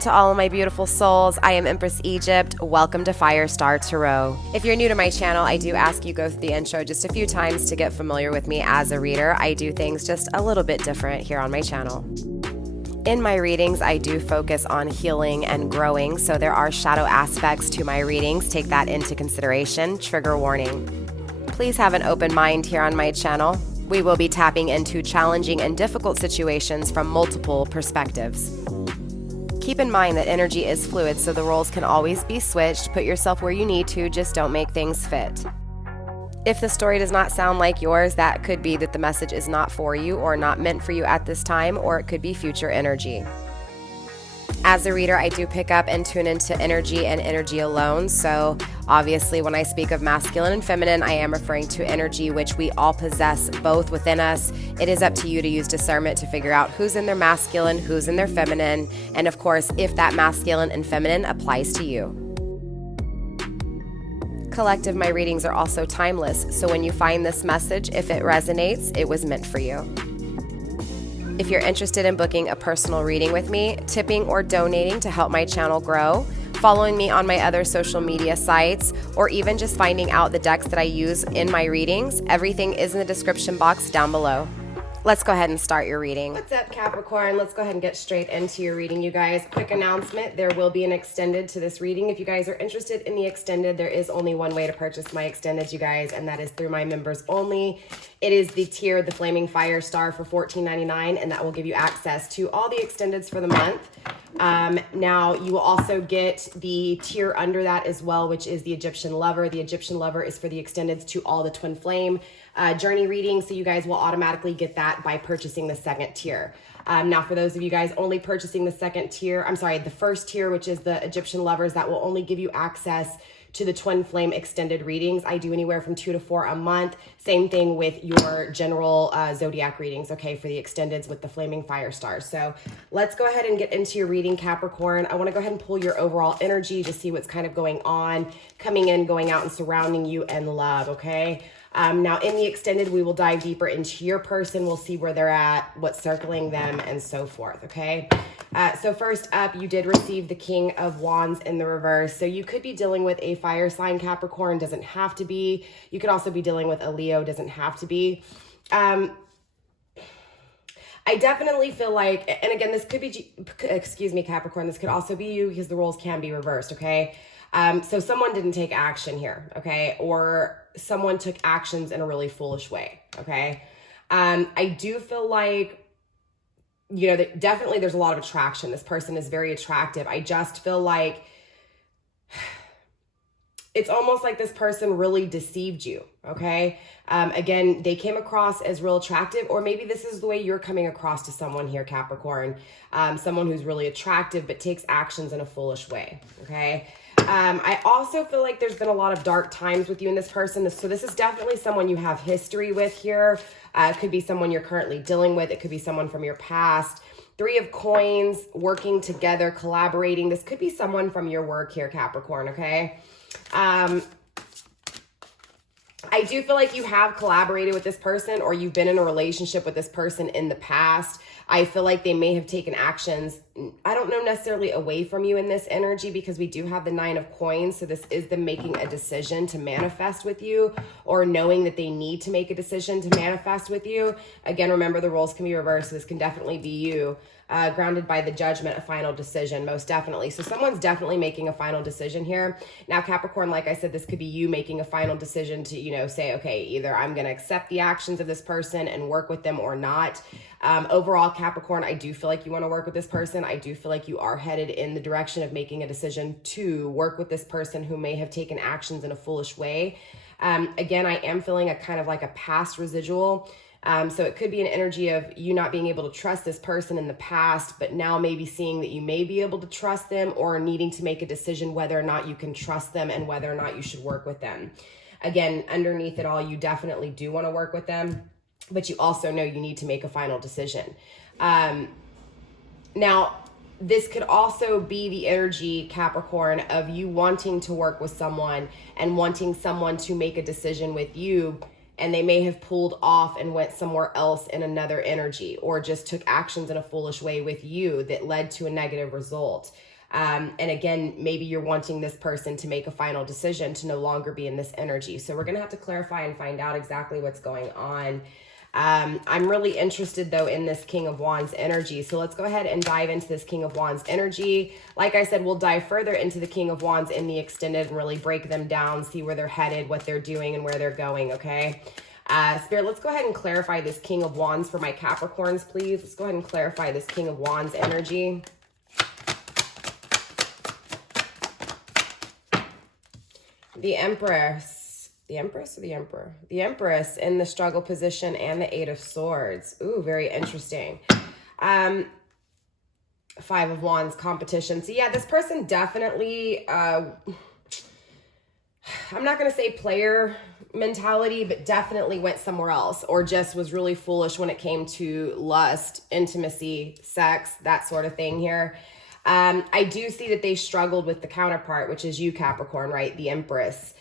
to all of my beautiful souls. I am Empress Egypt. Welcome to FireStar Tarot. If you're new to my channel, I do ask you go through the intro just a few times to get familiar with me as a reader. I do things just a little bit different here on my channel. In my readings, I do focus on healing and growing, so there are shadow aspects to my readings. Take that into consideration. Trigger warning. Please have an open mind here on my channel. We will be tapping into challenging and difficult situations from multiple perspectives. Keep in mind that energy is fluid, so the roles can always be switched. Put yourself where you need to, just don't make things fit. If the story does not sound like yours, that could be that the message is not for you or not meant for you at this time, or it could be future energy. As a reader, I do pick up and tune into energy and energy alone. So obviously when I speak of masculine and feminine, I am referring to energy which we all possess both within us. It is up to you to use discernment to figure out who's in their masculine, who's in their feminine, and of course, if that masculine and feminine applies to you. Collective, my readings are also timeless. So when you find this message, if it resonates, it was meant for you. If you're interested in booking a personal reading with me, tipping or donating to help my channel grow, following me on my other social media sites, or even just finding out the decks that I use in my readings, everything is in the description box down below. Let's go ahead and start your reading. What's up, Capricorn? Let's go ahead and get straight into your reading, you guys. Quick announcement, there will be an extended to this reading. If you guys are interested in the extended, there is only one way to purchase my extended, you guys, and that is through my members only. It is the tier, the Flaming Fire Star for $14.99, and that will give you access to all the extendeds for the month. Now, you will also get the tier under that as well, which is the Egyptian Lover. The Egyptian Lover is for the extendeds to all the Twin Flame journey readings, so you guys will automatically get that by purchasing the second tier. Now, for those of you guys only purchasing the the first tier, which is the Egyptian Lovers, that will only give you access to the Twin Flame extended readings. I do anywhere from 2 to 4 a month. Same thing with your general zodiac readings, okay, for the extendeds with the Flaming Fire Stars. So let's go ahead and get into your reading, Capricorn. I want to go ahead and pull your overall energy to see what's kind of going on, coming in, going out, and surrounding you and love, okay? Now, in the extended, we will dive deeper into your person. We'll see where they're at, what's circling them, and so forth, okay? So first up, you did receive the King of Wands in the reverse. So you could be dealing with a fire sign, Capricorn, doesn't have to be. You could also be dealing with a Leo, doesn't have to be. I definitely feel like, and again, this could be, excuse me, Capricorn, this could also be you because the roles can be reversed, okay? So someone didn't take action here, okay? Or someone took actions in a really foolish way, okay? I do feel like, you know, that definitely there's a lot of attraction. This person is very attractive. I just feel like it's almost like this person really deceived you, okay? Again, they came across as real attractive, or maybe this is the way you're coming across to someone here, Capricorn. Someone who's really attractive but takes actions in a foolish way, okay? I also feel like there's been a lot of dark times with you and this person. So this is definitely someone you have history with here. It could be someone you're currently dealing with. It could be someone from your past. 3 of Coins, working together, collaborating. This could be someone from your work here, Capricorn, okay? I do feel like you have collaborated with this person, or you've been in a relationship with this person in the past. I feel like they may have taken actions, I don't know necessarily away from you in this energy, because we do have the 9 of Coins. So this is them making a decision to manifest with you, or knowing that they need to make a decision to manifest with you. Again, remember, the roles can be reversed. So this can definitely be you. Grounded by the Judgment, a final decision, most definitely. So someone's definitely making a final decision here. Now, Capricorn, like I said, this could be you making a final decision to, you know, say, okay, either I'm going to accept the actions of this person and work with them or not. Overall, Capricorn, I do feel like you want to work with this person. I do feel like you are headed in the direction of making a decision to work with this person who may have taken actions in a foolish way. Again, I am feeling a kind of like a past residual. So it could be an energy of you not being able to trust this person in the past, but now maybe seeing that you may be able to trust them, or needing to make a decision whether or not you can trust them and whether or not you should work with them. Again, underneath it all, you definitely do want to work with them, but you also know you need to make a final decision. Now, this could also be the energy, Capricorn, of you wanting to work with someone and wanting someone to make a decision with you and they may have pulled off and went somewhere else in another energy, or just took actions in a foolish way with you that led to a negative result. And again, maybe you're wanting this person to make a final decision to no longer be in this energy. So we're going to have to clarify and find out exactly what's going on. I'm really interested though in this King of Wands energy. So let's go ahead and dive into this King of Wands energy. Like I said, we'll dive further into the King of Wands in the extended and really break them down, see where they're headed, what they're doing, and where they're going. Okay. Spirit, let's go ahead and clarify this King of Wands for my Capricorns, please. Let's go ahead and clarify this King of Wands energy. The Empress. The Empress or the Emperor? The Empress in the struggle position and the Eight of Swords. Ooh, very interesting. Five of Wands, competition. So yeah, this person definitely, I'm not going to say player mentality, but definitely went somewhere else, or just was really foolish when it came to lust, intimacy, sex, that sort of thing here. I do see that they struggled with the counterpart, which is you, Capricorn, right? The Empress.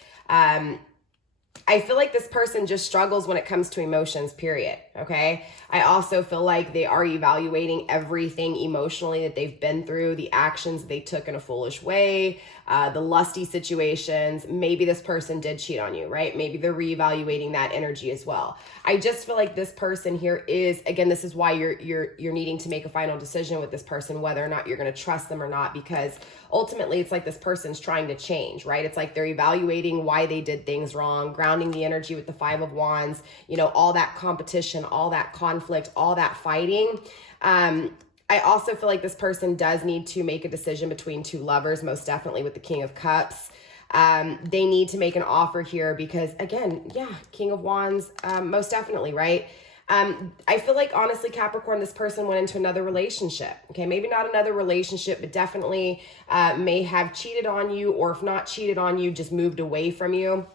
I feel like this person just struggles when it comes to emotions, period. Okay. I also feel like they are evaluating everything emotionally that they've been through, the actions they took in a foolish way, the lusty situations. Maybe this person did cheat on you, right? Maybe they're reevaluating that energy as well. I just feel like this person here is, again, this is why you're needing to make a final decision with this person, whether or not you're going to trust them or not, because ultimately it's like this person's trying to change, right? It's like they're evaluating why they did things wrong, grounding the energy with the Five of Wands, you know, all that competition, all that conflict, all that fighting. I also feel like this person does need to make a decision between two lovers, most definitely with the King of Cups. They need to make an offer here because, again, yeah, King of Wands, most definitely, right? I feel like, honestly, Capricorn, this person went into another relationship. Okay, maybe not another relationship, but definitely may have cheated on you, or if not cheated on you, just moved away from you.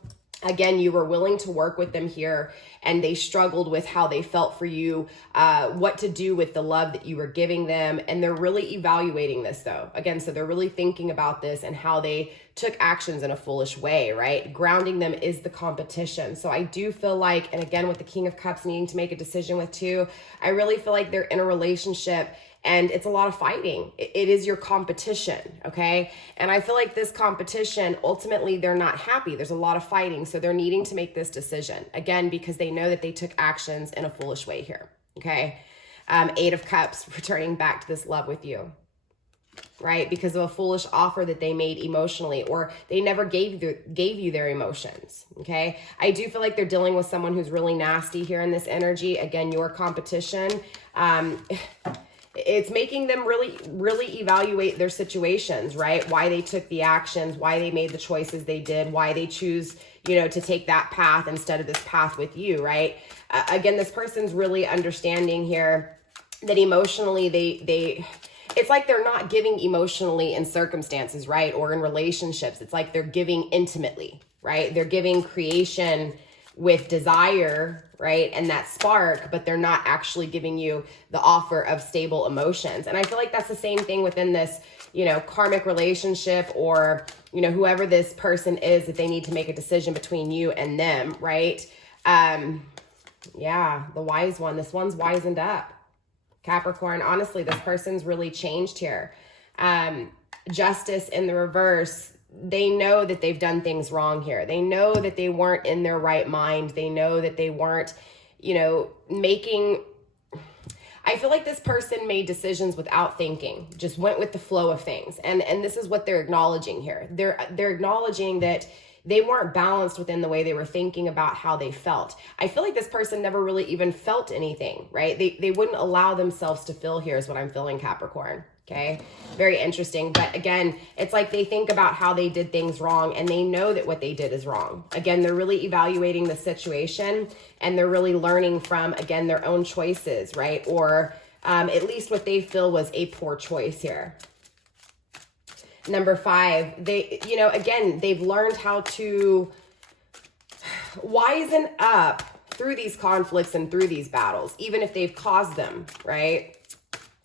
Again, you were willing to work with them here, and they struggled with how they felt for you, what to do with the love that you were giving them. And they're really evaluating this though. Again, so they're really thinking about this and how they took actions in a foolish way, right? Grounding them is the competition. So I do feel like, and again, with the King of Cups needing to make a decision with two, I really feel like they're in a relationship and it's a lot of fighting. It is your competition, okay? And I feel like this competition, ultimately, they're not happy. There's a lot of fighting, so they're needing to make this decision. Again, because they know that they took actions in a foolish way here, okay? Eight of Cups, returning back to this love with you, right? Because of a foolish offer that they made emotionally, or they never gave you their emotions, okay? I do feel like they're dealing with someone who's really nasty here in this energy. Again, your competition. It's making them really evaluate their situations, right? Why they took the actions, why they made the choices they did, why they choose, you know, to take that path instead of this path with you, right? Again, this person's really understanding here that emotionally it's like they're not giving emotionally in circumstances, right? Or in relationships. It's like they're giving intimately, right? They're giving creation with desire, right? And that spark, but they're not actually giving you the offer of stable emotions. And I feel like that's the same thing within this, you know, karmic relationship, or, you know, whoever this person is that they need to make a decision between you and them, right? Yeah, the wise one. This one's wisened up. Capricorn, honestly, this person's really changed here. Justice in the reverse. They know that they've done things wrong here. They know that they weren't in their right mind. They know that they weren't, you know, I feel like this person made decisions without thinking, just went with the flow of things. And this is what they're acknowledging here. They're acknowledging that they weren't balanced within the way they were thinking about how they felt. I feel like this person never really even felt anything, right? They wouldn't allow themselves to feel here is what I'm feeling, Capricorn. Okay, very interesting. But again, it's like they think about how they did things wrong and they know that what they did is wrong. Again, they're really evaluating the situation and they're really learning from, again, their own choices, right? Or at least what they feel was a poor choice here. Number 5, you know, again, they've learned how to wisen up through these conflicts and through these battles, even if they've caused them, right?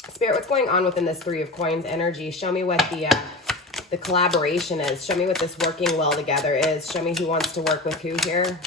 Spirit, what's going on within this Three of Coins energy? Show me what the collaboration is. Show me what this working well together is. Show me who wants to work with who here.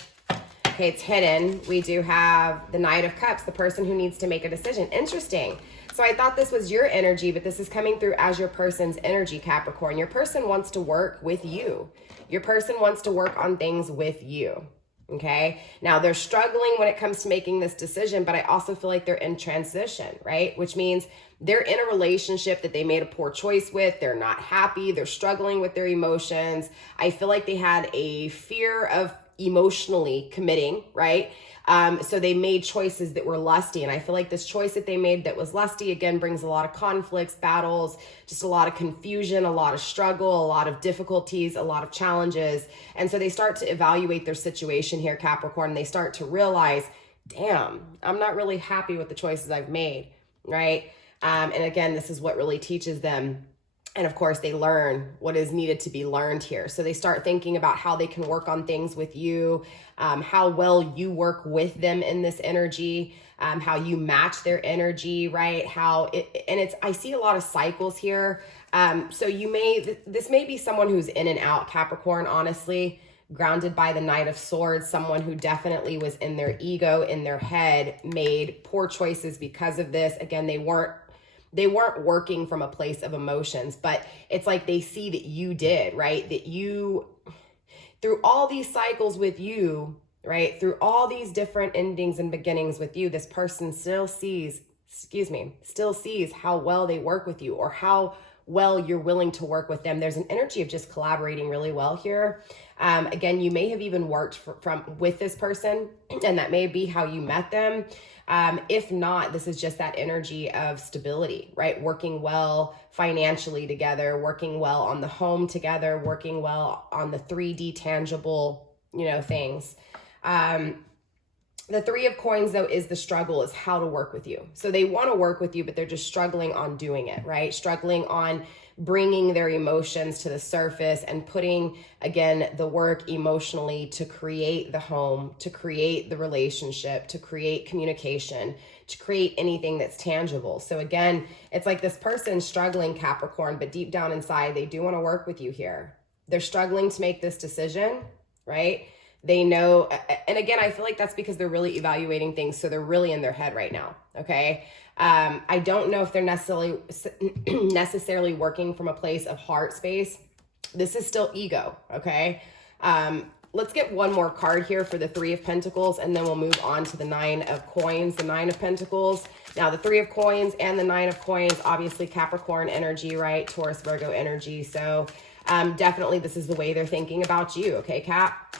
Okay, it's hidden. We do have the Knight of Cups, the person who needs to make a decision. Interesting. So I thought this was your energy, but this is coming through as your person's energy, Capricorn. Your person wants to work with you. Your person wants to work on things with you. Okay. Now they're struggling when it comes to making this decision, but I also feel like they're in transition, right? Which means they're in a relationship that they made a poor choice with. They're not happy. They're struggling with their emotions. I feel like they had a fear of emotionally committing, right? So they made choices that were lusty. And I feel like this choice that they made that was lusty, again, brings a lot of conflicts, battles, just a lot of confusion, a lot of struggle, a lot of difficulties, a lot of challenges. And so they start to evaluate their situation here, Capricorn. They start to realize, damn, I'm not really happy with the choices I've made, right? And again, this is what really teaches them. And of course, they learn what is needed to be learned here. So they start thinking about how they can work on things with you, how well you work with them in this energy, how you match their energy, right? I see a lot of cycles here. So this may be someone who's in and out, Capricorn, honestly, grounded by the Knight of Swords, someone who definitely was in their ego, in their head, made poor choices because of this. Again, they weren't working from a place of emotions, but it's like they see that you did, right? That you, through all these cycles with you, right? Through all these different endings and beginnings with you, this person still sees how well they work with you or how well you're willing to work with them. There's an energy of just collaborating really well here. Again, you may have even worked with this person, and that may be how you met them. If not, this is just that energy of stability, right? Working well financially together, working well on the home together, working well on the 3D tangible, things. The Three of Coins, though, is the struggle, is how to work with you. So they want to work with you, but they're just struggling on doing it, right? Struggling on bringing their emotions to the surface and putting, again, the work emotionally to create the home, to create the relationship, to create communication, to create anything that's tangible. So again, it's like this person struggling, Capricorn, but deep down inside, they do want to work with you here. They're struggling to make this decision, right? They know, and again, I feel like that's because they're really evaluating things. So they're really in their head right now. Okay. I don't know if they're necessarily working from a place of heart space. This is still ego. Okay. Let's get one more card here for the Three of Pentacles, and then we'll move on to the Nine of Coins, the Nine of Pentacles. Now, the Three of Coins and the Nine of Coins, obviously Capricorn energy, right? Taurus, Virgo energy. So definitely this is the way they're thinking about you. Okay, Cap?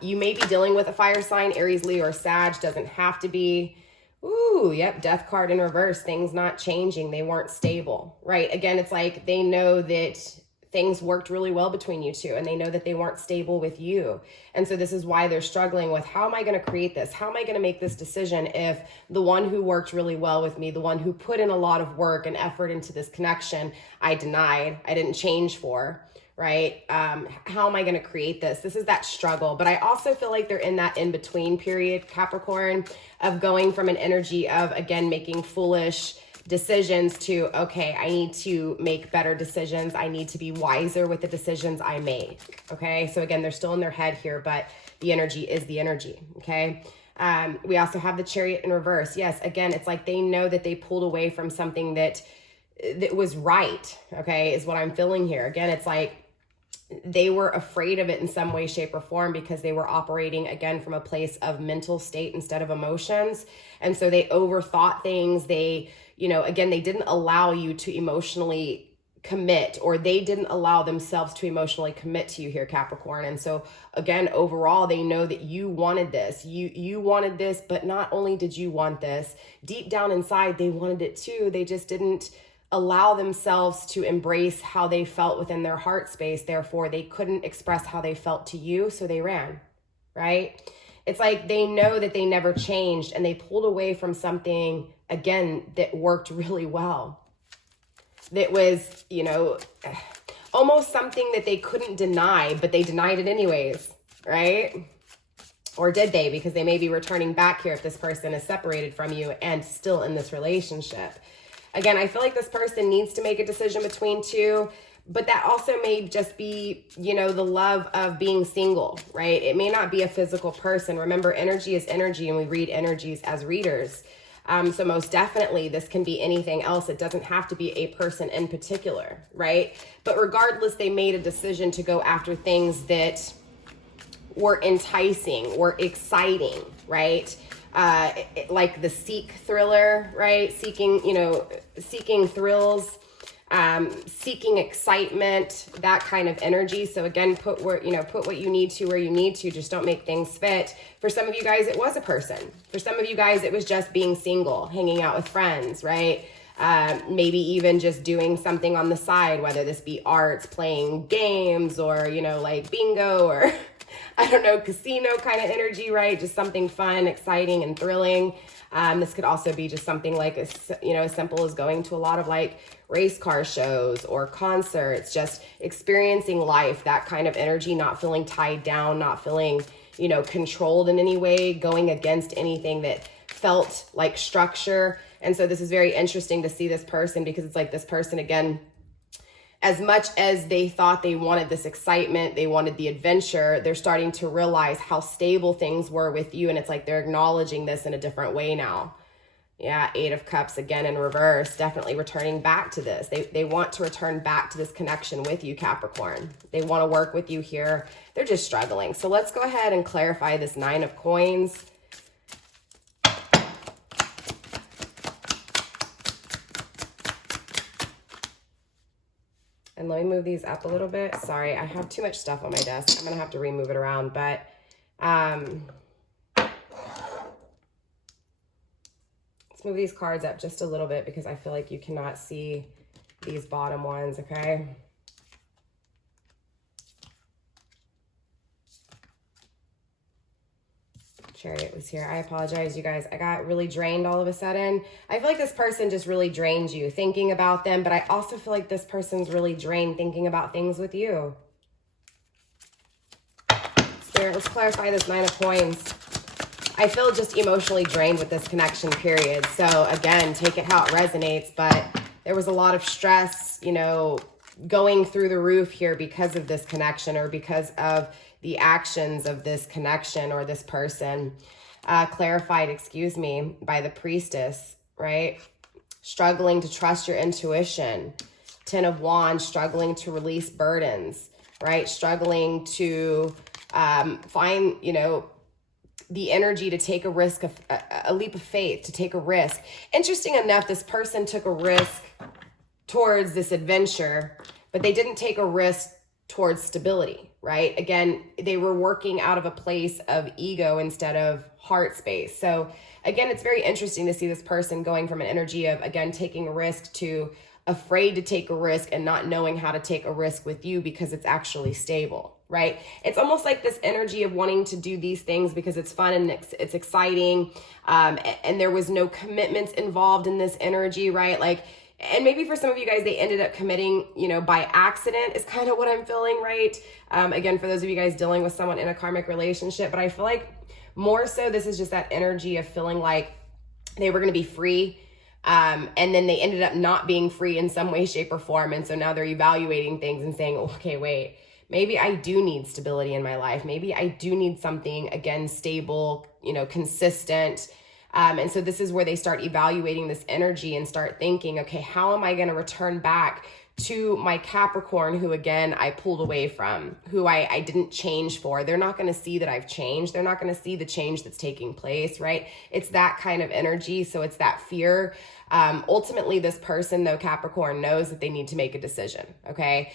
You may be dealing with a fire sign, Aries, Leo, or Sag. Doesn't have to be. Ooh, yep, Death card in reverse. Things not changing. They weren't stable, right? Again, it's like they know that things worked really well between you two, and they know that they weren't stable with you. And so this is why they're struggling with, how am I going to create this? How am I going to make this decision if the one who worked really well with me, the one who put in a lot of work and effort into this connection, I denied, I didn't change for, right? How am I going to create this? This is that struggle. But I also feel like they're in that in-between period, Capricorn, of going from an energy of, again, making foolish decisions to, okay, I need to make better decisions. I need to be wiser with the decisions I made. Okay. So again, they're still in their head here, but the energy is the energy. Okay. We also have the Chariot in reverse. Yes. Again, it's like they know that they pulled away from something that was right. Okay. Is what I'm feeling here. Again, it's like they were afraid of it in some way, shape, or form because they were operating, again, from a place of mental state instead of emotions. And so they overthought things. They, again, they didn't allow you to emotionally commit, or they didn't allow themselves to emotionally commit to you here, Capricorn. And so again, overall, they know that you wanted this. You wanted this, but not only did you want this, deep down inside, they wanted it too. They just didn't allow themselves to embrace how they felt within their heart space. Therefore, they couldn't express how they felt to you, so they ran, right? It's like they know that they never changed, and they pulled away from something, again, that worked really well. That was, almost something that they couldn't deny, but they denied it anyways, right? Or did they? Because they may be returning back here if this person is separated from you and still in this relationship. Again, I feel like this person needs to make a decision between two, But that also may just be, you know, the love of being single, right? It may not be a physical person. Remember, energy is energy, and we read energies as readers. So most definitely, this can be anything else. It doesn't have to be a person in particular, right? But regardless, they made a decision to go after things that were enticing, were exciting, right? Like the seek thriller, right? Seeking, you know, seeking thrills, seeking excitement, that kind of energy. So again, put what you need to where you need to. Just don't make things fit. For some of you guys, it was a person. For some of you guys, it was just being single, hanging out with friends, right? Maybe even just doing something on the side, whether this be arts, playing games, or, you know, like bingo, or I don't know, casino kind of energy, right? Just something fun, exciting, and thrilling. This could also be just something like, as simple as going to a lot of like race car shows or concerts, just experiencing life, that kind of energy, not feeling tied down, not feeling, you know, controlled in any way, going against anything that felt like structure. And so this is very interesting to see this person, because it's like this person, again, as much as they thought they wanted this excitement, they wanted the adventure, they're starting to realize how stable things were with you. And it's like they're acknowledging this in a different way now. Yeah, 8 of Cups again in reverse, definitely returning back to this. They want to return back to this connection with you, Capricorn. They want to work with you here. They're just struggling. So let's go ahead and clarify this 9 of Coins. And let me move these up a little bit. Sorry, I have too much stuff on my desk. I'm going to have to remove it around. But let's move these cards up just a little bit, because I feel like you cannot see these bottom ones, okay? Chariot was here. I apologize, you guys. I got really drained all of a sudden. I feel like this person just really drained you thinking about them, but I also feel like this person's really drained thinking about things with you. Spirit, let's clarify this 9 of Coins. I feel just emotionally drained with this connection, period. So again, take it how it resonates, but there was a lot of stress, you know, going through the roof here because of this connection, or because of the actions of this connection or this person. Clarified, excuse me, by the Priestess, right? Struggling to trust your intuition. 10 of Wands, struggling to release burdens, right? Struggling to find, you know, the energy to take a risk, of a leap of faith, to take a risk. Interesting enough, this person took a risk towards this adventure, but they didn't take a risk towards stability, right? Again, they were working out of a place of ego instead of heart space. So again, it's very interesting to see this person going from an energy of, again, taking a risk to afraid to take a risk and not knowing how to take a risk with you because it's actually stable, right? It's almost like this energy of wanting to do these things because it's fun and it's exciting. And there was no commitments involved in this energy, right? Like, and maybe for some of you guys, they ended up committing, you know, by accident is kind of what I'm feeling, right? Again, for those of you guys dealing with someone in a karmic relationship, but I feel like more so this is just that energy of feeling like they were going to be free. And then they ended up not being free in some way, shape, or form. And so now they're evaluating things and saying, okay, wait, maybe I do need stability in my life. Maybe I do need something, again, stable, you know, consistent. And so this is where they start evaluating this energy and start thinking, okay, how am I going to return back to my Capricorn, who, again, I pulled away from, who I didn't change for? They're not going to see that I've changed. They're not going to see the change that's taking place, right? It's that kind of energy. So it's that fear. Ultimately, this person, though, Capricorn, knows that they need to make a decision, okay?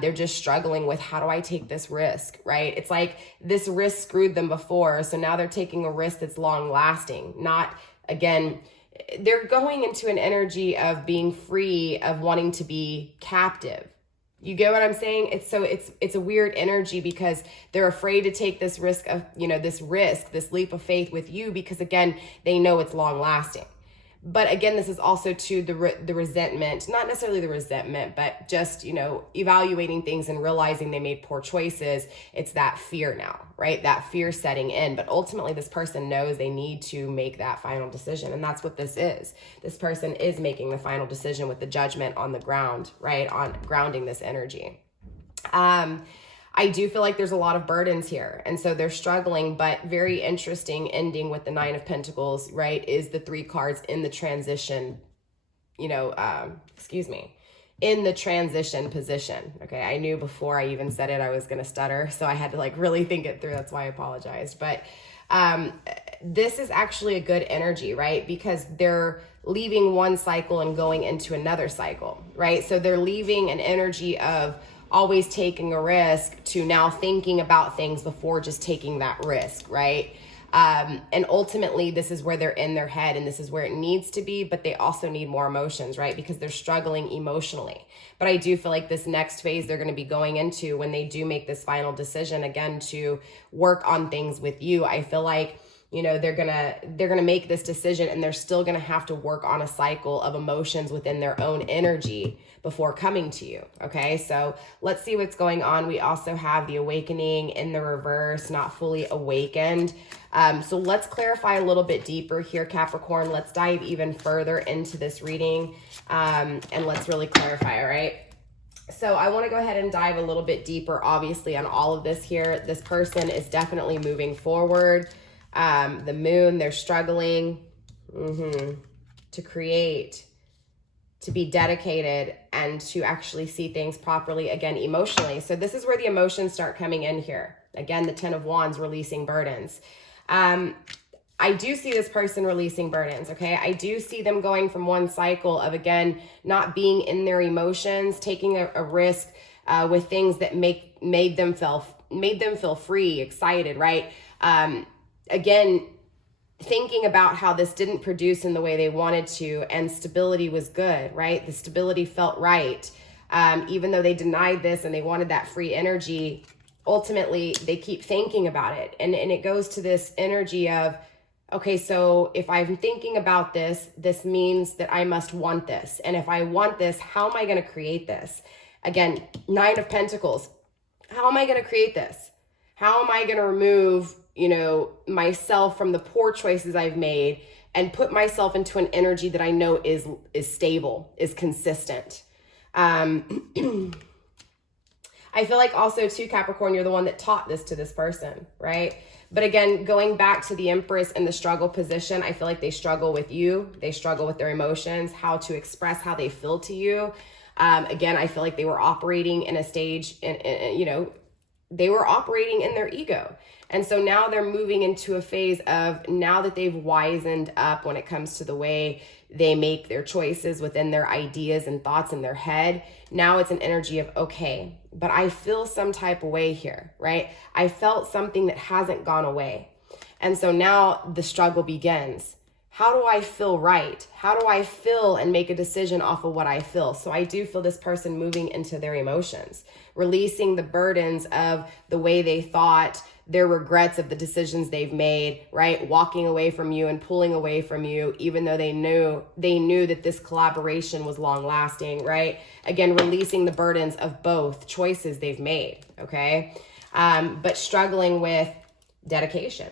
They're just struggling with, how do I take this risk, right? It's like this risk screwed them before, so now they're taking a risk that's long lasting. Not, again, they're going into an energy of being free, of wanting to be captive. You get what I'm saying? It's a weird energy because they're afraid to take this risk of, you know, this leap of faith with you because, again, they know it's long lasting. But again, this is also to the resentment, not necessarily the resentment, but just, you know, evaluating things and realizing they made poor choices. It's that fear now, right? That fear setting in. But ultimately, this person knows they need to make that final decision. And that's what this is. This person is making the final decision with the Judgment on the ground, right? On grounding this energy. I do feel like there's a lot of burdens here. And so they're struggling, but very interesting ending with the Nine of Pentacles, right? Is the 3 cards in the transition, you know, in the transition position. Okay. I knew before I even said it, I was going to stutter. So I had to like really think it through. That's why I apologized. But, this is actually a good energy, right? Because they're leaving one cycle and going into another cycle, right? So they're leaving an energy of always taking a risk to now thinking about things before just taking that risk, right? And ultimately, this is where they're in their head and this is where it needs to be, but they also need more emotions, right? Because they're struggling emotionally. But I do feel like this next phase they're going to be going into when they do make this final decision, again, to work on things with you, I feel like, you know, they're gonna make this decision and they're still gonna have to work on a cycle of emotions within their own energy before coming to you. Okay, so let's see what's going on. We also have the Awakening in the reverse, not fully awakened. So let's clarify a little bit deeper here, Capricorn. Let's dive even further into this reading, and let's really clarify. All right. So I want to go ahead and dive a little bit deeper, obviously, on all of this here. This person is definitely moving forward. The Moon, they're struggling to create, to be dedicated, and to actually see things properly, again, emotionally. So this is where the emotions start coming in here. Again, the 10 of Wands, releasing burdens. I do see this person releasing burdens, okay? I do see them going from one cycle of, again, not being in their emotions, taking a risk with things that made them feel free, excited, right? Again, thinking about how this didn't produce in the way they wanted to, and stability was good, right? The stability felt right. Even though they denied this and they wanted that free energy, ultimately they keep thinking about it. And it goes to this energy of, okay, so if I'm thinking about this, this means that I must want this. And if I want this, how am I going to create this? Again, 9 of Pentacles. How am I going to create this? How am I going to remove, you know, myself from the poor choices I've made and put myself into an energy that I know is stable, is consistent? I feel like also too, Capricorn, you're the one that taught this to this person, right? But again, going back to the Empress and the struggle position, I feel like they struggle with you. They struggle with their emotions, how to express how they feel to you. Again, I feel like they were operating in a stage, you know, they were operating in their ego. And so now they're moving into a phase of, now that they've wisened up when it comes to the way they make their choices within their ideas and thoughts in their head, now it's an energy of, okay, but I feel some type of way here, right? I felt something that hasn't gone away. And so now the struggle begins. How do I feel right? How do I feel and make a decision off of what I feel? So I do feel this person moving into their emotions, releasing the burdens of the way they thought, their regrets of the decisions they've made, right? Walking away from you and pulling away from you, even though they knew that this collaboration was long lasting, right? Again, releasing the burdens of both choices they've made, okay? But struggling with dedication,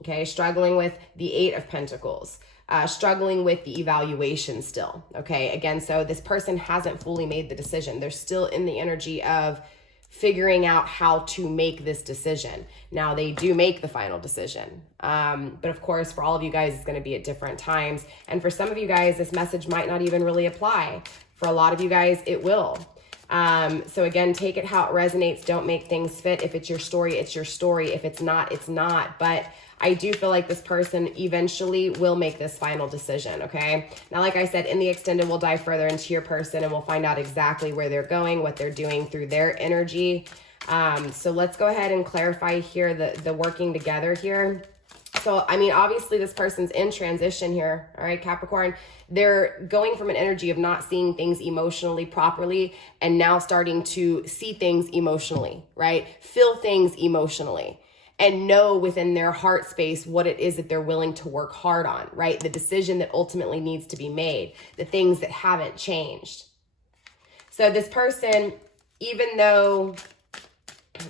okay? Struggling with the 8 of Pentacles, struggling with the evaluation still, okay? Again, so this person hasn't fully made the decision. They're still in the energy of figuring out how to make this decision. Now they do make the final decision. But of course, for all of you guys, it's going to be at different times. And for some of you guys, this message might not even really apply. For a lot of you guys, it will. So again, take it how it resonates. Don't make things fit. If it's your story, it's your story. If it's not, it's not. But I do feel like this person eventually will make this final decision, okay? Now, like I said, in the extended, we'll dive further into your person and we'll find out exactly where they're going, what they're doing through their energy. So let's go ahead and clarify here the working together here. So, I mean, obviously this person's in transition here, all right, Capricorn. They're going from an energy of not seeing things emotionally properly and now starting to see things emotionally, right? Feel things emotionally. and know within their heart space what it is that they're willing to work hard on, right? The decision that ultimately needs to be made, the things that haven't changed. So this person, even though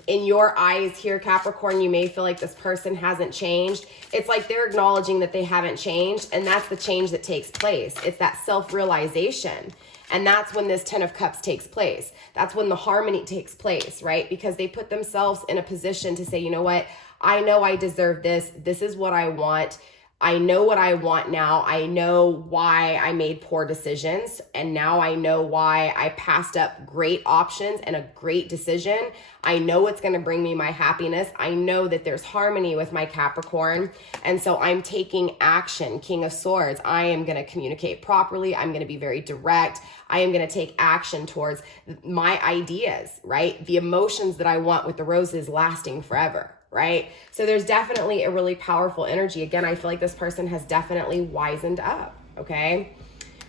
in your eyes here, Capricorn, you may feel like this person hasn't changed, it's like they're acknowledging that they haven't changed, and that's the change that takes place. It's that self-realization. And that's when this 10 of Cups takes place. That's when the harmony takes place, right? Because they put themselves in a position to say, you know what? I know I deserve this. This is what I want. I know what I want now. I know why I made poor decisions. And now I know why I passed up great options and a great decision. I know what's going to bring me my happiness. I know that there's harmony with my Capricorn. And so I'm taking action. King of Swords. I am going to communicate properly. I'm going to be very direct. I am going to take action towards my ideas, right? The emotions that I want with the roses lasting forever. Right? So there's definitely a really powerful energy. Again, I feel like this person has definitely wisened up, okay?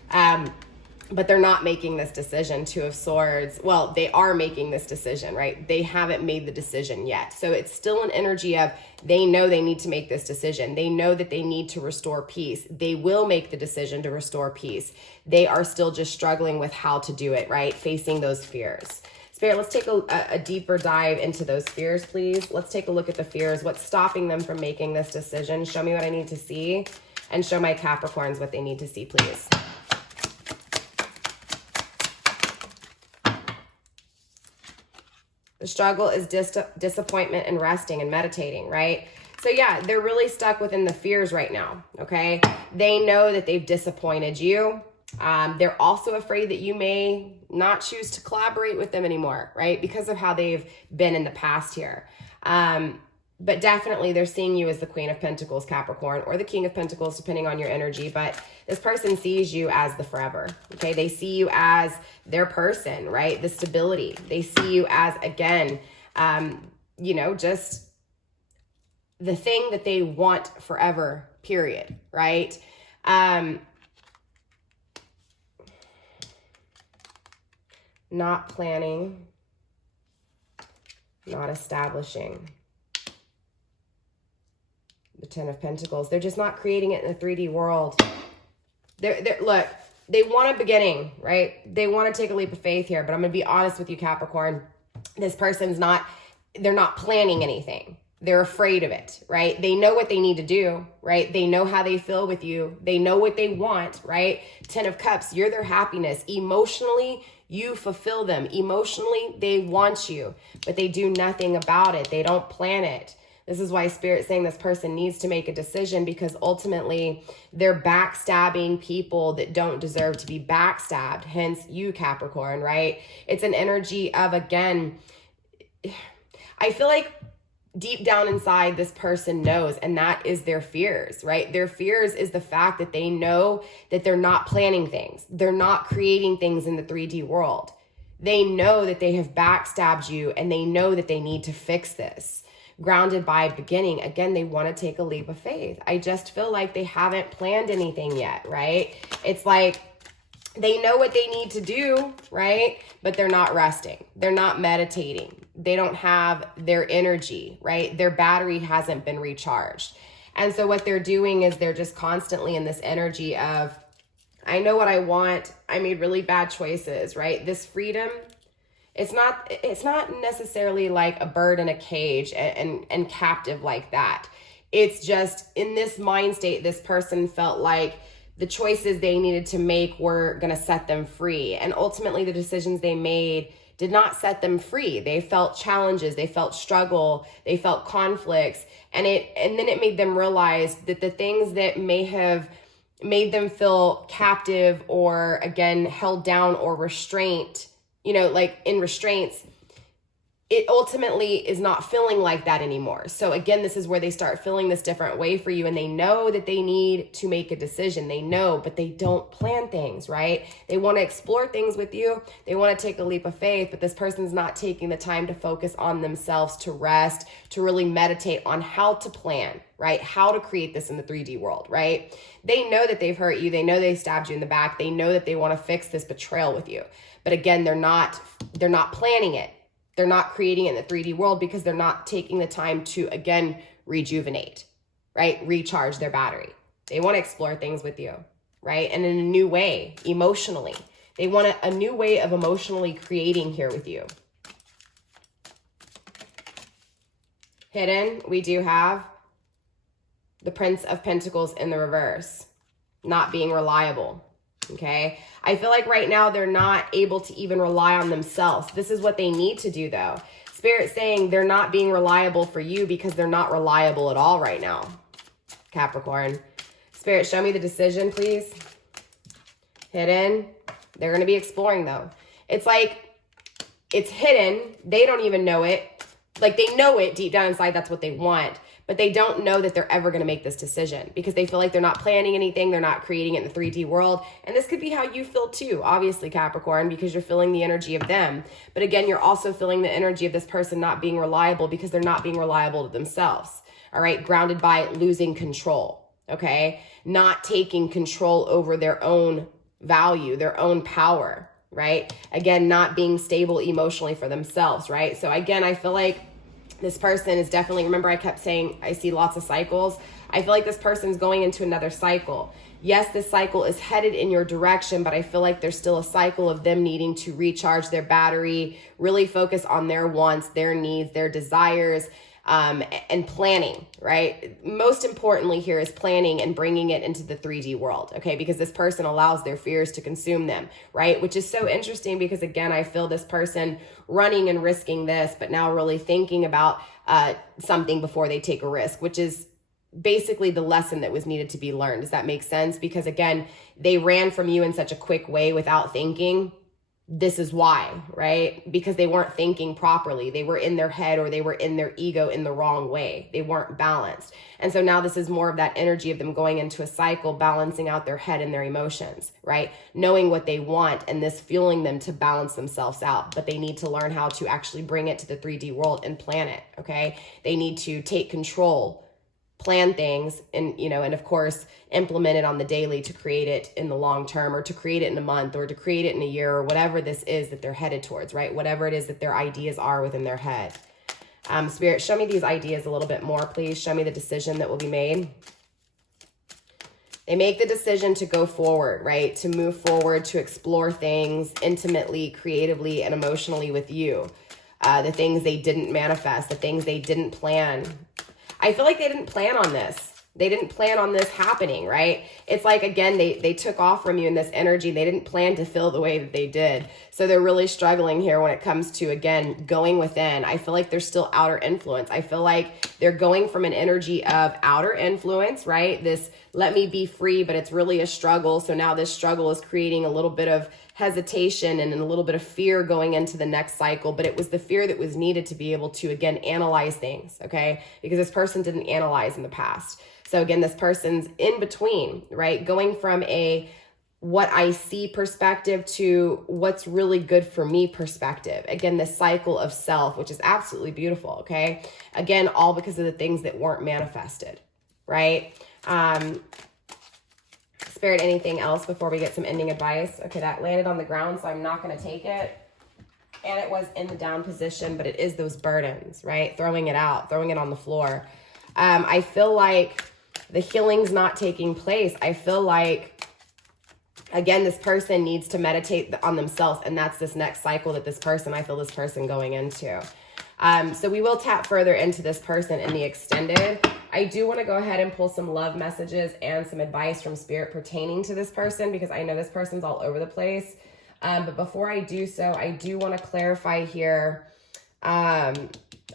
But they're not making this decision, Two of Swords. Well, they are making this decision, right? They haven't made the decision yet. So it's still an energy of they know they need to make this decision. They know that they need to restore peace. They will make the decision to restore peace. They are still just struggling with how to do it, right? Facing those fears. Spirit, let's take a deeper dive into those fears, please. Let's take a look at the fears. What's stopping them from making this decision? Show me what I need to see, and show my Capricorns what they need to see, please. The struggle is disappointment and resting and meditating, right? So yeah, they're really stuck within the fears right now, okay? They know that they've disappointed you. They're also afraid that you may not choose to collaborate with them anymore, right? Because of how they've been in the past here. But definitely they're seeing you as the Queen of Pentacles, Capricorn, or the King of Pentacles, depending on your energy. But this person sees you as the forever, okay? They see you as their person, right? The stability. They see you as, again, you know, just the thing that they want forever, period, right? Not planning, not establishing. The 10 of Pentacles. They're just not creating it in the 3D world. Look, they want a beginning, right? They want to take a leap of faith here, but I'm going to be honest with you, Capricorn. This person's they're not planning anything. They're afraid of it, right? They know what they need to do, right? They know how they feel with you. They know what they want, right? 10 of Cups, you're their happiness. Emotionally, you fulfill them. Emotionally, they want you, but they do nothing about it. They don't plan it. This is why Spirit's saying this person needs to make a decision, because ultimately they're backstabbing people that don't deserve to be backstabbed. Hence you, Capricorn, right? It's an energy of, again, I feel like deep down inside, this person knows, and that is their fears, right? Their fears is the fact that they know that they're not planning things. They're not creating things in the 3D world. They know that they have backstabbed you, and they know that they need to fix this. Grounded by beginning, again, they want to take a leap of faith. I just feel like they haven't planned anything yet, right? It's like they know what they need to do, right? But they're not resting. They're not meditating. They don't have their energy, right? Their battery hasn't been recharged. And so what they're doing is they're just constantly in this energy of, I know what I want. I made really bad choices, right? This freedom, it's not necessarily like a bird in a cage and captive like that. It's just in this mind state, this person felt like the choices they needed to make were going to set them free. And ultimately the decisions they made did not set them free. They felt challenges, they felt struggle, they felt conflicts. And then it made them realize that the things that may have made them feel captive or, again, held down or restraint, you know, like in restraints, it ultimately is not feeling like that anymore. So again, this is where they start feeling this different way for you, and they know that they need to make a decision. They know, but they don't plan things, right? They want to explore things with you. They want to take a leap of faith, but this person's not taking the time to focus on themselves, to rest, to really meditate on how to plan, right? How to create this in the 3D world, right? They know that they've hurt you. They know they stabbed you in the back. They know that they want to fix this betrayal with you. But again, they're not planning it. They're not creating it in the 3D world because they're not taking the time to, again, rejuvenate, right? Recharge their battery. They want to explore things with you, right? And in a new way, emotionally. They want a new way of emotionally creating here with you. Hidden, we do have the Prince of Pentacles in the reverse, not being reliable, okay? I feel like right now they're not able to even rely on themselves. This is what they need to do, though. Spirit saying they're not being reliable for you because they're not reliable at all right now, Capricorn. Spirit, show me the decision, please. Hidden. They're going to be exploring, though. It's like it's hidden. They don't even know it. Like, they know it deep down inside. That's what they want. But they don't know that they're ever going to make this decision because they feel like they're not planning anything. They're not creating it in the 3D world. And this could be how you feel too, obviously, Capricorn, because you're feeling the energy of them. But again, you're also feeling the energy of this person not being reliable because they're not being reliable to themselves. All right. Grounded by losing control. Okay. Not taking control over their own value, their own power. Right. Again, not being stable emotionally for themselves. Right. So again, I feel like this person is definitely, remember I kept saying, I see lots of cycles. I feel like this person's going into another cycle. Yes, this cycle is headed in your direction, but I feel like there's still a cycle of them needing to recharge their battery, really focus on their wants, their needs, their desires, and planning, right? Most importantly here is planning and bringing it into the 3D world, okay? Because this person allows their fears to consume them, right? Which is so interesting because, again, I feel this person running and risking this, but now really thinking about something before they take a risk, which is basically the lesson that was needed to be learned. Does that make sense? Because, again, they ran from you in such a quick way without thinking. This is why, right? Because they weren't thinking properly. They were in their head or they were in their ego in the wrong way. They weren't balanced. And so now this is more of that energy of them going into a cycle, balancing out their head and their emotions, right? Knowing what they want and this fueling them to balance themselves out. But they need to learn how to actually bring it to the 3D world and plan it, okay? They need to take control, plan things, and, you know, and of course, implement it on the daily to create it in the long term, or to create it in a month, or to create it in a year, or whatever this is that they're headed towards, right? Whatever it is that their ideas are within their head. Spirit, show me these ideas a little bit more, please. Show me the decision that will be made. They make the decision to go forward, right? To move forward, to explore things intimately, creatively, and emotionally with you. The things they didn't manifest, the things they didn't plan. I feel like they didn't plan on this. They didn't plan on this happening, right? It's like, again, they took off from you in this energy. They didn't plan to feel the way that they did. So they're really struggling here when it comes to, again, going within. I feel like there's still outer influence. I feel like they're going from an energy of outer influence, right? This let me be free, but it's really a struggle. So now this struggle is creating a little bit of hesitation and a little bit of fear going into the next cycle, but it was the fear that was needed to be able to, again, analyze things, okay? Because this person didn't analyze in the past. So again, this person's in between, right? Going from a what I see perspective to what's really good for me perspective. Again, this cycle of self, which is absolutely beautiful, okay? Again, all because of the things that weren't manifested, right? Spirit, anything else before we get some ending advice? Okay, that landed on the ground, so I'm not going to take it. And it was in the down position, but it is those burdens, right? Throwing it out, throwing it on the floor. I feel like the healing's not taking place. I feel like, again, this person needs to meditate on themselves, and that's this next cycle that I feel this person going into. So we will tap further into this person in the extended. I do want to go ahead and pull some love messages and some advice from Spirit pertaining to this person, because I know this person's all over the place. But before I do so, I do want to clarify here. I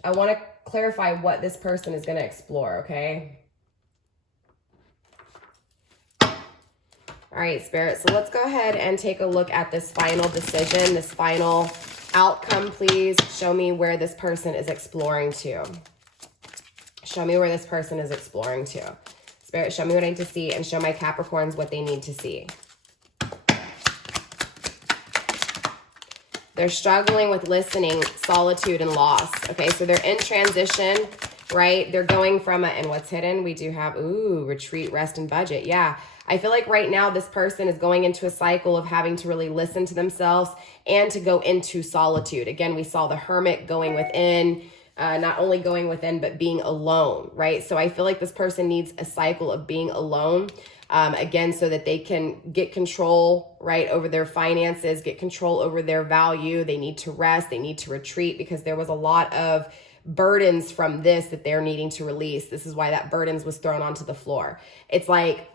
want to clarify what this person is going to explore, okay? All right, Spirit. So let's go ahead and take a look at this final decision, this final outcome. Please show me where this person is exploring to. Show me where this person is exploring to. Spirit, show me what I need to see, and show my Capricorns what they need to see. They're struggling with listening, solitude, and loss. Okay, so they're in transition. right? They're going from and what's hidden? We do have, ooh, retreat, rest, and budget. Yeah. I feel like right now this person is going into a cycle of having to really listen to themselves and to go into solitude. Again, we saw the hermit going within, not only going within, but being alone, right? So I feel like this person needs a cycle of being alone, again, so that they can get control, right, over their finances, get control over their value. They need to rest. They need to retreat because there was a lot of burdens from this that they're needing to release. This is why that burdens was thrown onto the floor. It's like,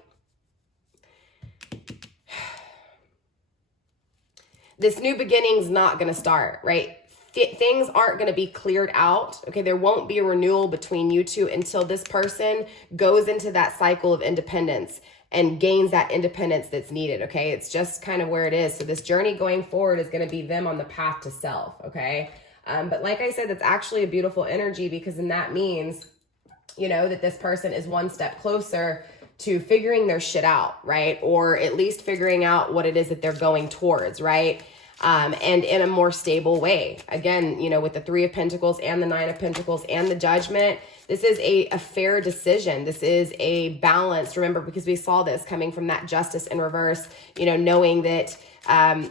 this new beginning's not going to start, right? Things aren't going to be cleared out. Okay, there won't be a renewal between you two until this person goes into that cycle of independence and gains that independence that's needed. Okay, it's just kind of where it is. So this journey going forward is going to be them on the path to self. Okay, but like I said, that's actually a beautiful energy, because then that means, you know, that this person is one step closer to figuring their shit out, right? Or at least figuring out what it is that they're going towards, right? And in a more stable way. Again, you know, with the 3 of Pentacles and the 9 of Pentacles and the Judgment, this is a fair decision. This is a balance. Remember, because we saw this coming from that Justice in reverse, you know, knowing that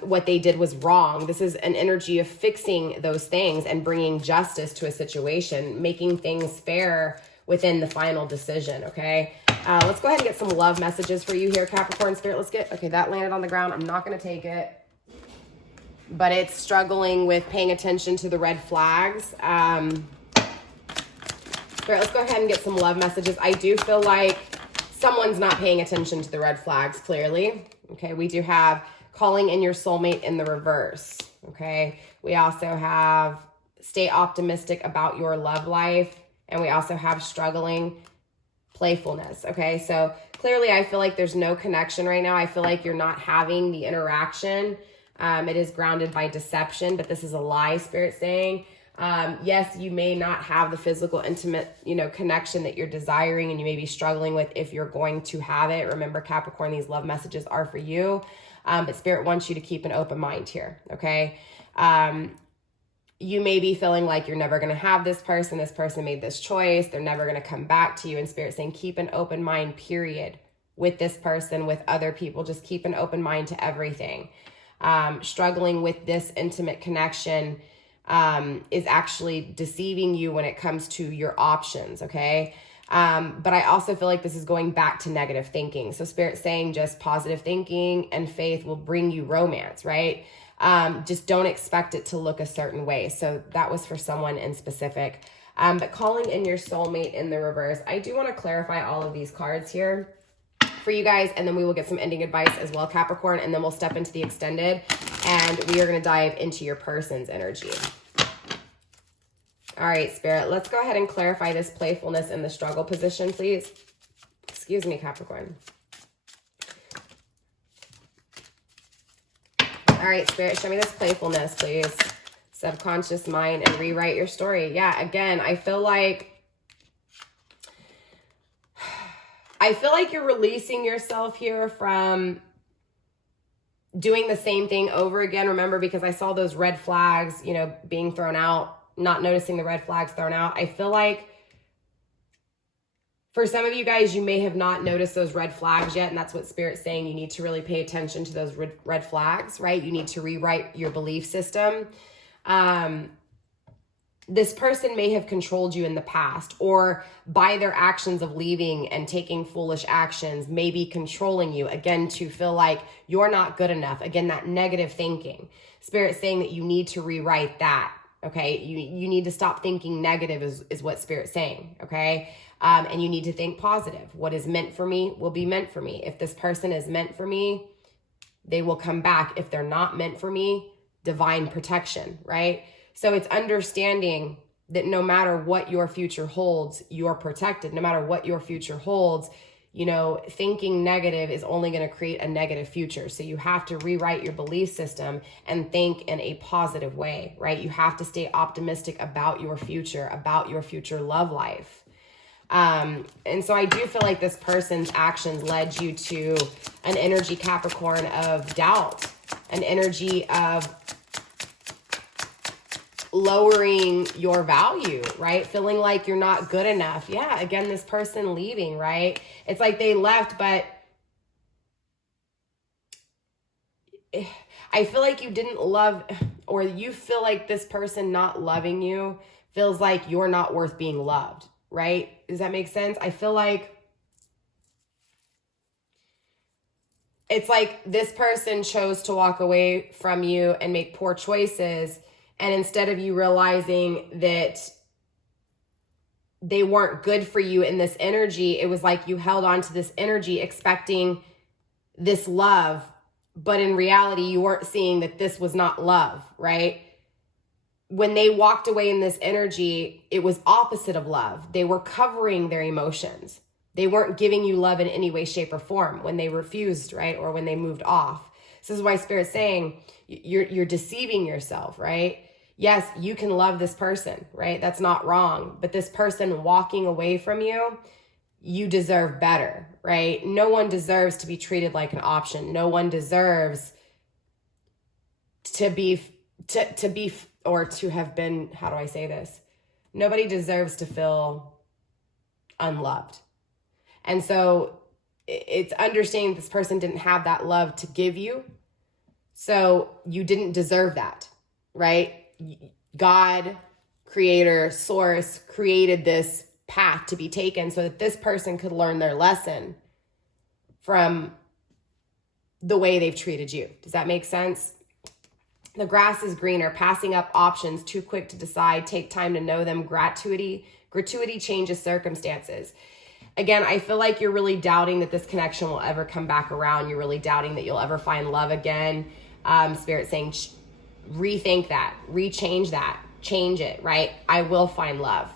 what they did was wrong. This is an energy of fixing those things and bringing justice to a situation, making things fair within the final decision, okay? Let's go ahead and get some love messages for you here, Capricorn Spirit. Let's get, okay, that landed on the ground. I'm not going to take it. But it's struggling with paying attention to the red flags. Spirit, let's go ahead and get some love messages. I do feel like someone's not paying attention to the red flags, clearly. Okay, we do have calling in your soulmate in the reverse. Okay, we also have stay optimistic about your love life. And we also have struggling playfulness. Okay, so clearly I feel like there's no connection right now. I feel like you're not having the interaction. It is grounded by deception, but this is a lie, Spirit saying. Yes, you may not have the physical, intimate, you know, connection that you're desiring and you may be struggling with if you're going to have it. Remember, Capricorn, these love messages are for you. But Spirit wants you to keep an open mind here, okay? You may be feeling like you're never going to have this person. This person made this choice. They're never going to come back to you. And Spirit saying, keep an open mind, period, with this person, with other people. Just keep an open mind to everything. Struggling with this intimate connection is actually deceiving you when it comes to your options, okay? But I also feel like this is going back to negative thinking. So Spirit saying just positive thinking and faith will bring you romance, right? Just don't expect it to look a certain way. So that was for someone in specific. But calling in your soulmate in the reverse, I do want to clarify all of these cards here for you guys, and then we will get some ending advice as well, Capricorn, and then we'll step into the extended, and we are going to dive into your person's energy. All right, Spirit, let's go ahead and clarify this playfulness in the struggle position, please. Excuse me, Capricorn. All right, Spirit, show me this playfulness, please. Subconscious mind and rewrite your story. Yeah, again, I feel like you're releasing yourself here from doing the same thing over again. Remember, because I saw those red flags, you know, being thrown out, not noticing the red flags thrown out. I feel like for some of you guys, you may have not noticed those red flags yet. And that's what Spirit's saying. You need to really pay attention to those red flags, right? You need to rewrite your belief system. This person may have controlled you in the past, or by their actions of leaving and taking foolish actions, may be controlling you, again, to feel like you're not good enough. Again, that negative thinking. Spirit saying that you need to rewrite that, okay? You need to stop thinking negative is what Spirit's saying, okay? And you need to think positive. What is meant for me will be meant for me. If this person is meant for me, they will come back. If they're not meant for me, divine protection, right? So it's understanding that no matter what your future holds, you're protected. No matter what your future holds, you know, thinking negative is only going to create a negative future. So you have to rewrite your belief system and think in a positive way, right? You have to stay optimistic about your future love life. And so I do feel like this person's actions led you to an energy, Capricorn, of doubt, an energy of lowering your value, right? Feeling like you're not good enough. Yeah, again, this person leaving, right? It's like they left, but I feel like you didn't love, or you feel like this person not loving you feels like you're not worth being loved, right? Does that make sense? I feel like it's like this person chose to walk away from you and make poor choices. And instead of you realizing that they weren't good for you in this energy, it was like you held on to this energy expecting this love. But in reality, you weren't seeing that this was not love, right? When they walked away in this energy, it was opposite of love. They were covering their emotions. They weren't giving you love in any way, shape, or form when they refused, right? Or when they moved off. This is why Spirit's saying you're deceiving yourself, right? Yes, you can love this person, right? That's not wrong. But this person walking away from you, you deserve better, right? No one deserves to be treated like an option. No one deserves to be or to have been, how do I say this? Nobody deserves to feel unloved. And so it's understanding this person didn't have that love to give you. So you didn't deserve that, right? God, creator, source created this path to be taken so that this person could learn their lesson from the way they've treated you. Does that make sense? The grass is greener, passing up options, too quick to decide, take time to know them, gratuity changes circumstances. Again, I feel like you're really doubting that this connection will ever come back around. You're really doubting that you'll ever find love again. Spirit saying, rethink that, rechange that, change it, right? I will find love.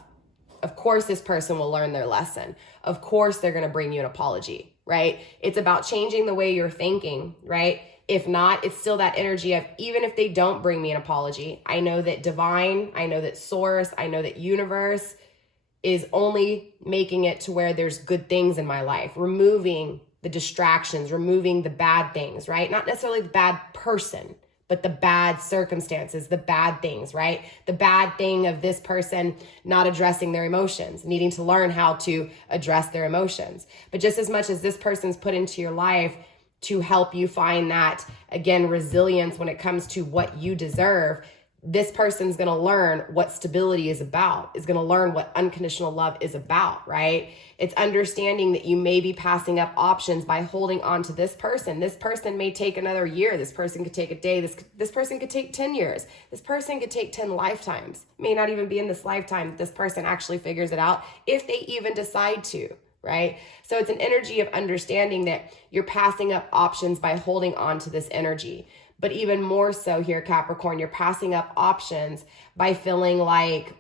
Of course, this person will learn their lesson. Of course, they're going to bring you an apology, right? It's about changing the way you're thinking, right? If not, it's still that energy of, even if they don't bring me an apology, I know that divine, I know that source, I know that universe is only making it to where there's good things in my life, removing the distractions, removing the bad things, right? Not necessarily the bad person, but the bad circumstances, the bad things, right? The bad thing of this person not addressing their emotions, needing to learn how to address their emotions. But just as much as this person's put into your life to help you find that, again, resilience when it comes to what you deserve, this person's going to learn what stability is about, is going to learn what unconditional love is about, right? It's understanding that you may be passing up options by holding on to this person. This person may take another year. This person could take a day. This person could take 10 years. This person could take 10 lifetimes. It may not even be in this lifetime. This person actually figures it out if they even decide to, right? So it's an energy of understanding that you're passing up options by holding on to this energy. But even more so here, Capricorn, you're passing up options by feeling like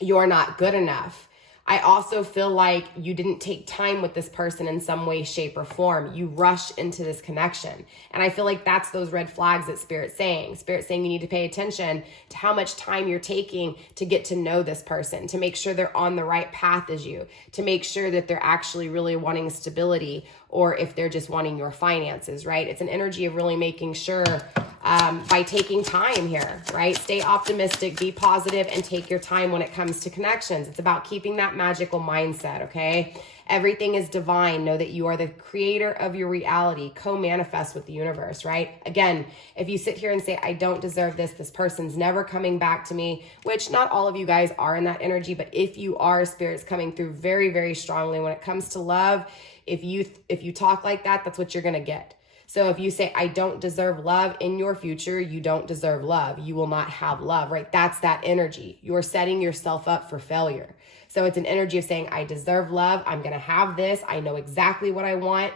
you're not good enough. I also feel like you didn't take time with this person in some way, shape, or form. You rushed into this connection. And I feel like that's those red flags that Spirit's saying. Spirit's saying you need to pay attention to how much time you're taking to get to know this person, to make sure they're on the right path as you, to make sure that they're actually really wanting stability, or if they're just wanting your finances, right? It's an energy of really making sure by taking time here, right? Stay optimistic, be positive, and take your time when it comes to connections. It's about keeping that magical mindset, okay? Everything is divine. Know that you are the creator of your reality. Co-manifest with the universe, right? Again, if you sit here and say, I don't deserve this, this person's never coming back to me, which not all of you guys are in that energy, but if you are, Spirit's coming through very, very strongly when it comes to love. If you talk like that, that's what you're going to get. So if you say, I don't deserve love in your future, you don't deserve love. You will not have love, right? That's that energy. You're setting yourself up for failure. So it's an energy of saying, I deserve love. I'm going to have this. I know exactly what I want.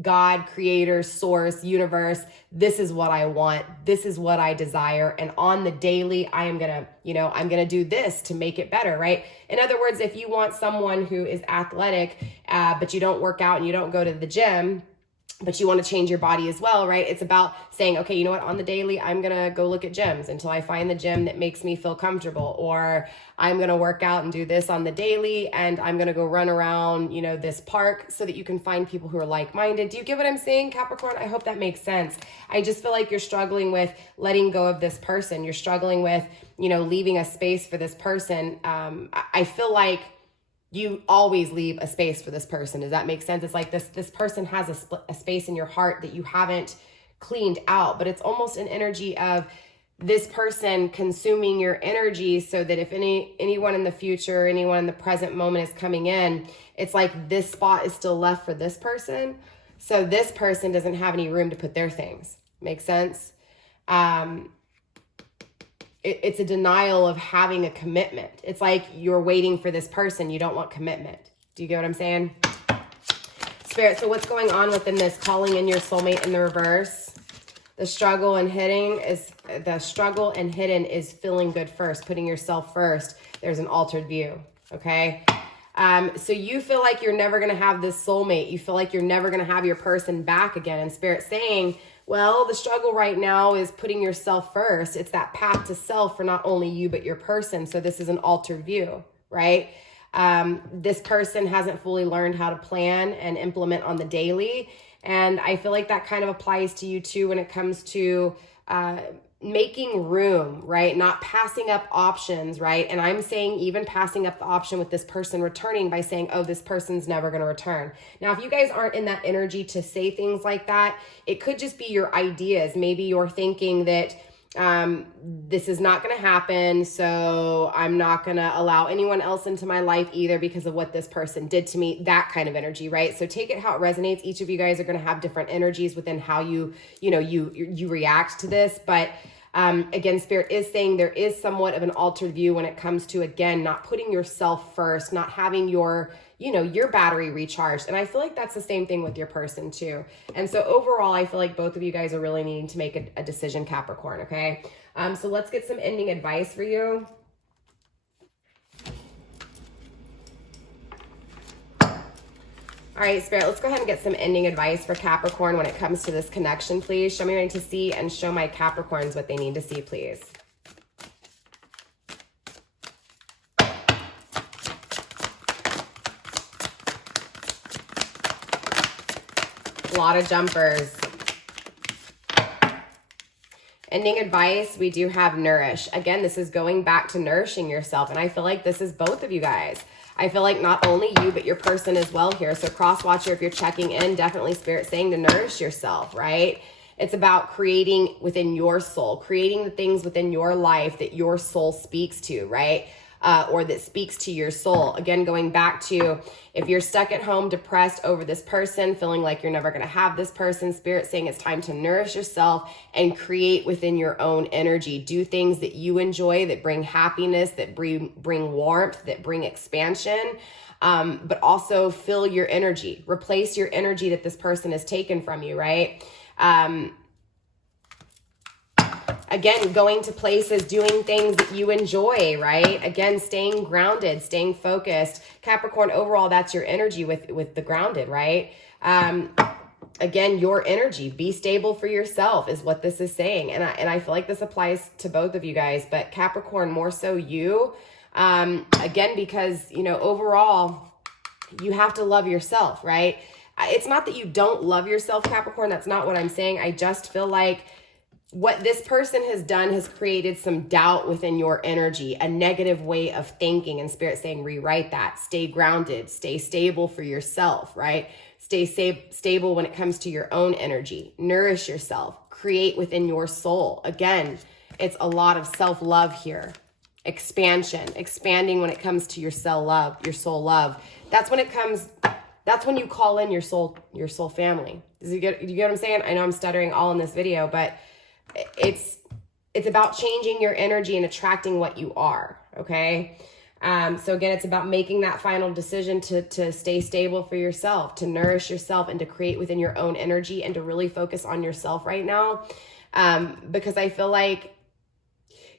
God, creator, source, universe, this is what I want. This is what I desire. And on the daily, I am going to, I'm going to do this to make it better, right? In other words, if you want someone who is athletic, but you don't work out and you don't go to the gym, but you want to change your body as well, right? It's about saying, okay, you know what, on the daily, I'm going to go look at gyms until I find the gym that makes me feel comfortable, or I'm going to work out and do this on the daily, and I'm going to go run around, you know, this park, so that you can find people who are like-minded. Do you get what I'm saying, Capricorn? I hope that makes sense. I just feel like you're struggling with letting go of this person. You're struggling with, you know, leaving a space for this person. I feel like you always leave a space for this person. Does that make sense? It's like this person has a space in your heart that you haven't cleaned out, but it's almost an energy of this person consuming your energy, so that if anyone in the future, anyone in the present moment is coming in, it's like this spot is still left for this person. So this person doesn't have any room to put their things. Make sense? It's a denial of having a commitment. It's like you're waiting for this person. You don't want commitment. Do you get what I'm saying? Spirit, so what's going on within this? Calling in your soulmate in the reverse. The struggle and hidden is feeling good first, putting yourself first. There's an altered view, okay? So you feel like you're never going to have this soulmate. You feel like you're never going to have your person back again. And Spirit saying, well, the struggle right now is putting yourself first. It's that path to self for not only you, but your person. So this is an altered view, right? This person hasn't fully learned how to plan and implement on the daily. And I feel like that kind of applies to you too when it comes to making room, right? Not passing up options, right? And I'm saying even passing up the option with this person returning by saying, oh, this person's never going to return. Now, if you guys aren't in that energy to say things like that, it could just be your ideas. Maybe you're thinking that this is not going to happen, so I'm not going to allow anyone else into my life either because of what this person did to me, that kind of energy, right? So take it how it resonates. Each of you guys are going to have different energies within how you react to this. But again, Spirit is saying there is somewhat of an altered view when it comes to, again, not putting yourself first, not having your battery recharged. And I feel like that's the same thing with your person too. And so overall, I feel like both of you guys are really needing to make a decision, Capricorn, okay? So let's get some ending advice for you. All right, Spirit, let's go ahead and get some ending advice for Capricorn when it comes to this connection, please. Show me what I need to see and show my Capricorns what they need to see, please. A lot of jumpers. Ending advice, we do have nourish. Again, this is going back to nourishing yourself. And I feel like this is both of you guys. I feel like not only you, but your person as well here. So cross watcher, if you're checking in, definitely Spirit saying to nourish yourself, right? It's about creating within your soul, creating the things within your life that your soul speaks to, right? Or that speaks to your soul. Again, going back to if you're stuck at home, depressed over this person, feeling like you're never going to have this person, Spirit saying it's time to nourish yourself and create within your own energy. Do things that you enjoy, that bring happiness, that bring warmth, that bring expansion, but also fill your energy. Replace your energy that this person has taken from you, right? Again, going to places, doing things that you enjoy, right? Again, staying grounded, staying focused. Capricorn, overall, that's your energy with the grounded, right? Again, your energy, be stable for yourself is what this is saying. And I feel like this applies to both of you guys, but Capricorn, more so you. Again, because, overall, you have to love yourself, right? It's not that you don't love yourself, Capricorn. That's not what I'm saying. I just feel like what this person has done has created some doubt within your energy, a negative way of thinking, and Spirit saying rewrite that. Stay grounded, stay stable for yourself, right? Stay stable when it comes to your own energy. Nourish yourself, create within your soul. Again, it's a lot of self-love here. Expansion, expanding when it comes to your soul love. That's when you call in your soul family. Do you get what I'm saying? I know I'm stuttering all in this video, but it's about changing your energy and attracting what you are, okay? So again, it's about making that final decision to stay stable for yourself, to nourish yourself, and to create within your own energy, and to really focus on yourself right now. Because I feel like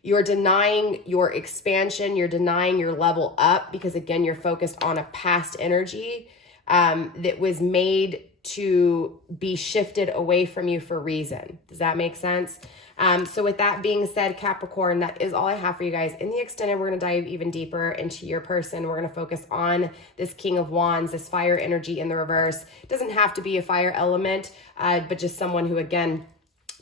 you're denying your expansion, you're denying your level up, because again, you're focused on a past energy that was made to be shifted away from you for a reason. Does that make sense? So with that being said, Capricorn, that is all I have for you guys. In the extended, we're going to dive even deeper into your person. We're going to focus on this King of Wands, this fire energy in the reverse. It doesn't have to be a fire element, but just someone who, again,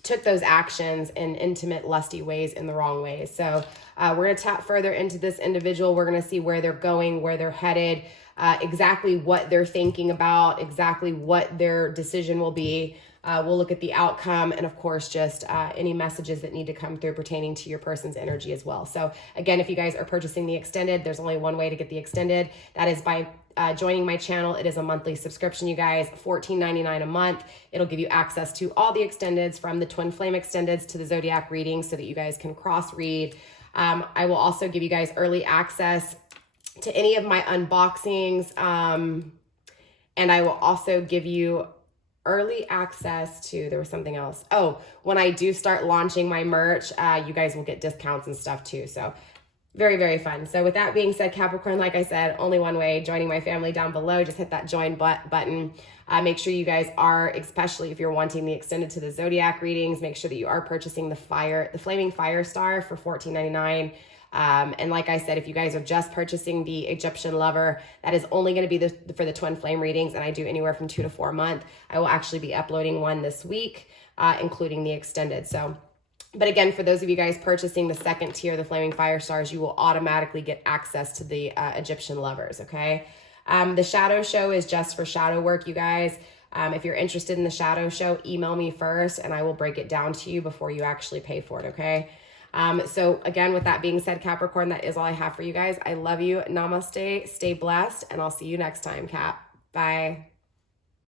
took those actions in intimate, lusty ways in the wrong ways. So we're going to tap further into this individual. We're going to see where they're going, where they're headed, exactly what they're thinking about, exactly what their decision will be. We'll look at the outcome and, of course, just any messages that need to come through pertaining to your person's energy as well. So, again, if you guys are purchasing the extended, there's only one way to get the extended. That is by joining my channel. It is a monthly subscription, you guys, $14.99 a month. It'll give you access to all the extendeds, from the twin flame extendeds to the zodiac readings, so that you guys can cross read. I will also give you guys early access to any of my unboxings. And I will also give you early access to, there was something else. Oh, when I do start launching my merch, you guys will get discounts and stuff too. So very, very fun. So with that being said, Capricorn, like I said, only one way, joining my family down below. Just hit that join button. Make sure you guys are, especially if you're wanting the extended to the zodiac readings, make sure that you are purchasing the flaming fire star for $14.99. And like I said, if you guys are just purchasing the Egyptian lover, that is only going to be for the twin flame readings, and I do anywhere from 2 to 4 a month. I will actually be uploading one this week, including the extended. So, but again, for those of you guys purchasing the second tier, the flaming fire stars, you will automatically get access to the Egyptian lovers. Okay. The shadow show is just for shadow work, you guys. If you're interested in the shadow show, email me first and I will break it down to you before you actually pay for it. Okay. So again, with that being said, Capricorn, that is all I have for you guys. I love you. Namaste. Stay blessed. And I'll see you next time, Cap. Bye.